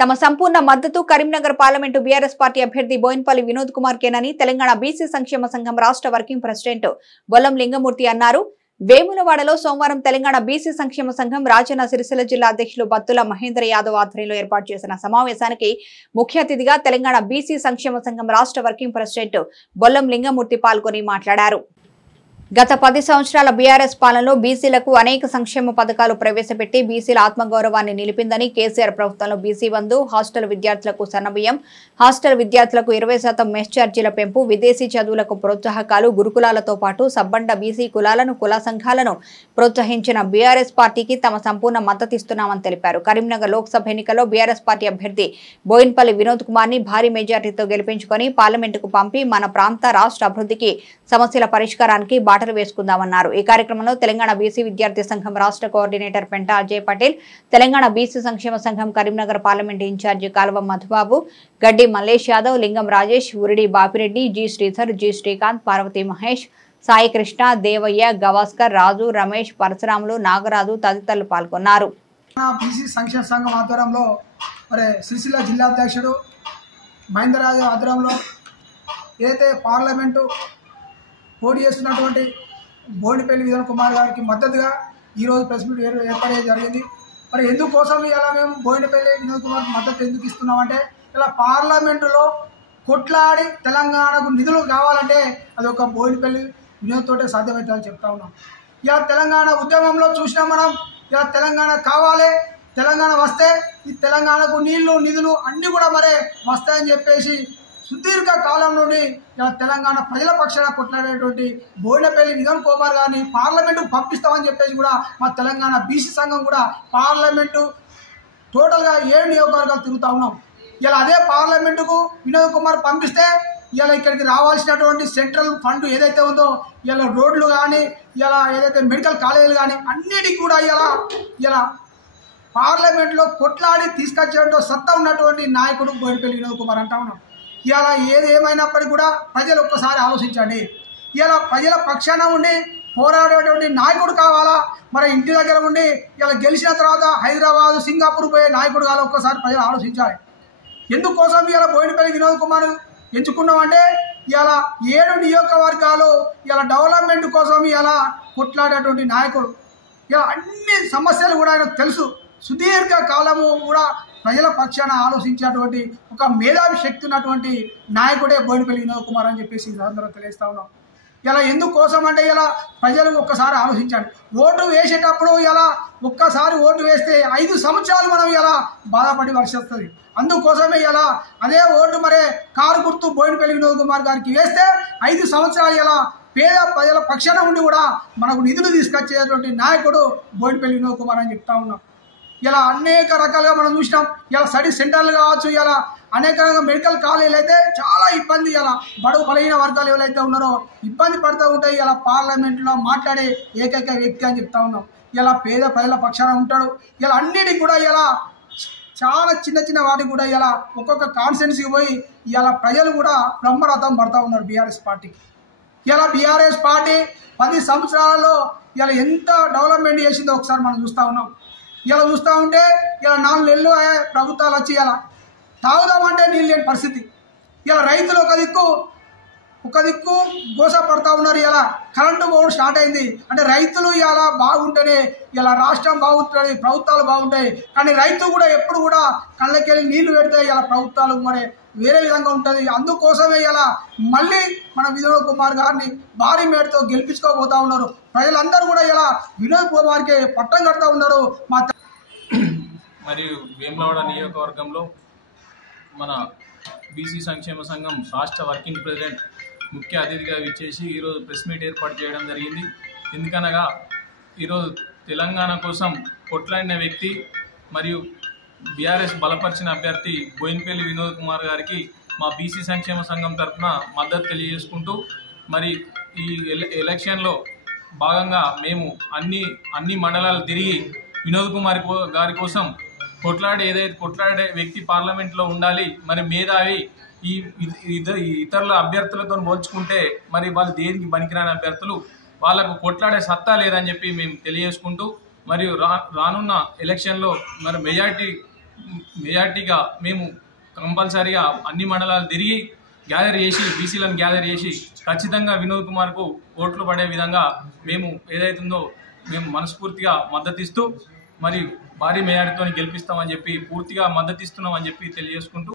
తమ సంపూర్ణ మద్దతు Karimnagar parliament BRS party అభ్యర్థి బోయిన్పల్లి వినోద్ కుమార్ కేనని తెలంగాణ బీసీ సంక్షేమ సంఘం రాష్ట్ర వర్కింగ్ ప్రెసిడెంట్ బొల్లం లింగమూర్తి అన్నారు. వేములవాడలో సోమవారం తెలంగాణ బీసీ సంక్షేమ సంఘం రాజన్న సిరిసిల్ల జిల్లా అధ్యక్షులు బత్తుల మహేంద్ర యాదవ్ ఆధ్వర్యంలో ఏర్పాటు చేసిన సమావేశానికి ముఖ్య అతిథిగా తెలంగాణ బీసీ సంక్షేమ సంఘం రాష్ట్ర వర్కింగ్ ప్రెసిడెంట్ బొల్లం లింగమూర్తి పాల్గొని మాట్లాడారు. గత 10 సంవత్సరాల బీఆర్ఎస్ పాలనలో బీసీలకు అనేక సంక్షేమ పథకాలు ప్రవేశపెట్టి బీసీల ఆత్మగౌరవాన్ని నిలిపిందని, కేసీఆర్ ప్రభుత్వంలో బీసీ బంధు, హాస్టల్ విద్యార్థులకు సన్నబియ్యం, హాస్టల్ విద్యార్థులకు 20% మెస్ ఛార్జీల పెంపు, విదేశీ చదువులకు ప్రోత్సాహకాలు, గురుకులాలతో పాటు సబ్బండ బీసీ కులాలను, కుల సంఘాలను ప్రోత్సహించిన బీఆర్ఎస్ పార్టీకి తమ సంపూర్ణ మద్దతిస్తున్నామని తెలిపారు. కరీంనగర్ లోక్సభ ఎన్నికల్లో బీఆర్ఎస్ పార్టీ అభ్యర్థి బోయిన్పల్లి వినోద్ కుమార్ ని భారీ మెజార్టీతో గెలిపించుకొని పార్లమెంటుకు పంపి మన ప్రాంత రాష్ట్ర అభివృద్ధికి, సమస్యల పరిష్కారానికి బాటలు వేసుకుందామన్నారు. ఈ కార్యక్రమంలో తెలంగాణ బీసీ విద్యార్థి సంఘం రాష్ట్ర కోఆర్డినేటర్ పెంట అజయ్ పటేల్, తెలంగాణ బీసీ సంక్షేమ సంఘం కరీంనగర్ పార్లమెంటు ఇన్ఛార్జి కాల్వ మధుబాబు, గడ్డి మల్లేష్ యాదవ్, లింగం రాజేష్, ఉరిడి బాపిరెడ్డి, జి శ్రీధర్, జి శ్రీకాంత్, పార్వతి మహేష్, సాయి కృష్ణ, దేవయ్య, గవాస్కర్, రాజు, రమేష్, పరశురాములు, నాగరాజు తదితరులు పాల్గొన్నారు. బీసీ సంక్షేమ సంఘం ఆధ్వర్యంలో సిరిసిల్ల జిల్లా అధ్యక్షుడు మహేంద్రరాజు ఆధ్వర్యంలో ఏదైతే పార్లమెంటు పోటీ చేస్తున్నటువంటి బోయినపల్లి వినోద్ కుమార్ గారికి మద్దతుగా ఈరోజు ప్రెస్ మీట్ ఏర్పాటు జరిగింది. మరి ఎందుకోసం ఇలా మేము బోయినపల్లి వినోద్ కుమార్కి మద్దతు ఎందుకు ఇస్తున్నామంటే, ఇలా పార్లమెంటులో కొట్లాడి తెలంగాణకు నిధులు కావాలంటే అది ఒక బోయినపల్లి వినోద్ తోటే సాధ్యమవుతుందని చెప్తా ఉన్నాం. ఇలా తెలంగాణ ఉద్యమంలో చూసినాం మనం. ఇలా తెలంగాణ కావాలి, తెలంగాణ వస్తే ఈ తెలంగాణకు నీళ్లు నిధులు అన్నీ కూడా మరే వస్తాయని చెప్పేసి సుదీర్ఘ కాలం నుండి ఇలా తెలంగాణ ప్రజల పక్షాన కొట్లాడేటువంటి బోయినపల్లి వినోద్ కుమార్ గారిని పార్లమెంటుకు పంపిస్తామని చెప్పేసి కూడా మా తెలంగాణ బీసీ సంఘం కూడా పార్లమెంటు టోటల్గా 7 నియోజకవర్గాలు తిరుగుతూ ఉన్నాం. ఇలా అదే పార్లమెంటుకు వినోద్ కుమార్ పంపిస్తే ఇలా ఇక్కడికి రావాల్సినటువంటి సెంట్రల్ ఫండ్ ఏదైతే ఉందో, ఇలా రోడ్లు కానీ, ఇలా ఏదైతే మెడికల్ కాలేజీలు కానీ అన్నిటికీ కూడా ఇలా పార్లమెంట్లో కొట్లాడి తీసుకొచ్చేటో సత్తా ఉన్నటువంటి నాయకుడు బోయినపల్లి వినోద్ కుమార్ అంటా ఉన్నాం. ఇలా ఏది ఏమైనప్పటికీ కూడా ప్రజలు ఒక్కసారి ఆలోచించండి. ఇలా ప్రజల పక్షాన ఉండి పోరాడేటువంటి నాయకుడు కావాలా, మన ఇంటి దగ్గర ఉండి ఇలా గెలిచిన తర్వాత హైదరాబాద్, సింగపూర్ పోయే నాయకుడు కావాలా, ఒక్కసారి ప్రజలు ఆలోచించాలి. ఎందుకోసం ఇలా బోయినపల్లి వినోద్ కుమార్ ఎంచుకున్నామంటే, ఇలా 7 నియోజకవర్గాలు ఇలా డెవలప్మెంట్ కోసం ఇలా కొట్లాడేటువంటి నాయకుడు. ఇలా అన్ని సమస్యలు కూడా ఆయనకు తెలుసు. సుదీర్ఘ కాలము కూడా ప్రజల పక్షాన ఆలోచించేటువంటి ఒక మేధావి శక్తి ఉన్నటువంటి నాయకుడే బోయినపల్లి వినోద్ కుమార్ అని చెప్పేసి అందరం తెలియజేస్తా ఉన్నాం. ఇలా ఎందుకోసం అంటే, ఇలా ప్రజలు ఒక్కసారి ఆలోచించండి. ఓటు వేసేటప్పుడు ఇలా ఒక్కసారి ఓటు వేస్తే 5 సంవత్సరాలు మనం ఇలా బాధపడి వర్ష వస్తుంది. అందుకోసమే ఇలా అదే ఓటు మరే కారు గుర్తు బోయినపల్లి వినోద్ కుమార్ గారికి వేస్తే 5 సంవత్సరాలు ఇలా పేద ప్రజల పక్షాన ఉండి కూడా మనకు నిధులు తీసుకొచ్చేటువంటి నాయకుడు బోయినపల్లి వినోద్ కుమార్ అని చెప్తా ఉన్నాం. ఇలా అనేక రకాలుగా మనం చూసినాం. ఇలా స్టడీ సెంటర్లు కావచ్చు, ఇలా అనేక మెడికల్ కాలేజీలు అయితే చాలా ఇబ్బంది, ఇలా బడుగు బలహీన వర్గాలు ఎవరైతే ఉన్నారో ఇబ్బంది పడుతూ ఉంటాయి. ఇలా పార్లమెంట్లో మాట్లాడే ఏకైక వ్యక్తి అని చెప్తా ఉన్నాం. ఇలా పేద ప్రజల పక్షాన ఉంటాడు. ఇలా అన్నిటికి కూడా ఇలా చాలా చిన్న చిన్న వాటికి కూడా ఇలా ఒక్కొక్క కాన్స్టిట్యున్సీకి పోయి ఇలా ప్రజలు కూడా బ్రహ్మరథం పడతా ఉన్నారు బీఆర్ఎస్ పార్టీకి. ఇలా బీఆర్ఎస్ పార్టీ 10 సంవత్సరాలలో ఇలా ఎంత డెవలప్మెంట్ చేసిందో ఒకసారి మనం చూస్తూ ఉన్నాం. ఇలా చూస్తూ ఉంటే ఇలా 4 నెలలు ప్రభుత్వాలు వచ్చి ఇలా తాగుదామంటే నీళ్ళు లేని పరిస్థితి. ఇలా రైతులు ఒక దిక్కు గోస పడతా ఉన్నారు. ఇలా కరెంటు పోవడం స్టార్ట్ అయింది. అంటే రైతులు ఇలా బాగుంటేనే ఇలా రాష్ట్రం బాగుంటుంది, ప్రభుత్వాలు బాగుంటాయి. కానీ రైతు కూడా ఎప్పుడు కూడా కళ్ళకెళ్ళి నీళ్లు పెడితే ఇలా ప్రభుత్వాలు మరి వేరే విధంగా ఉంటుంది. అందుకోసమే ఇలా మళ్ళీ మన వినోద్ కుమార్ గారిని భారీ మేడతో గెలిపించుకోబోతా ఉన్నారు. ప్రజలందరూ కూడా ఇలా వినోద్ కుమార్కి పట్టం కడతా ఉన్నారు. మరియు వేములవాడ నియోజకవర్గంలో మన బీసీ సంక్షేమ సంఘం రాష్ట్ర వర్కింగ్ ప్రెసిడెంట్ ముఖ్య అతిథిగా విచ్చేసి ఈరోజు ప్రెస్ మీట్ ఏర్పాటు చేయడం జరిగింది. ఎందుకనగా ఈరోజు తెలంగాణ కోసం కొట్లాడిన వ్యక్తి మరియు బీఆర్ఎస్ బలపరిచిన అభ్యర్థి బోయినపల్లి వినోద్ కుమార్ గారికి మా బీసీ సంక్షేమ సంఘం తరఫున మద్దతు తెలియజేసుకుంటూ, మరి ఈ ఎలక్షన్లో భాగంగా మేము అన్ని మండలాలు తిరిగి వినోద్ కుమార్ గారి కోసం కొట్లాడే వ్యక్తి పార్లమెంట్లో ఉండాలి, మరి మేధావి ఈ ఇతరుల అభ్యర్థులతో పోల్చుకుంటే మరి వాళ్ళు దేనికి పనికిరాని అభ్యర్థులు, వాళ్ళకు కొట్లాడే సత్తా లేదని చెప్పి మేము తెలియజేసుకుంటూ, మరియు రానున్న ఎలక్షన్లో మరి మెజారిటీ మెజార్టీగా మేము కంపల్సరీగా అన్ని మండలాలు తిరిగి గ్యాదర్ చేసి బీసీలను గ్యాదర్ చేసి ఖచ్చితంగా వినోద్ కుమార్కు ఓట్లు పడే విధంగా మేము ఏదైతుందో మేము మనస్ఫూర్తిగా మద్దతిస్తూ మరి భారీ మెజార్టీతో గెలిపిస్తామని చెప్పి పూర్తిగా మద్దతిస్తున్నామని చెప్పి తెలియజేసుకుంటూ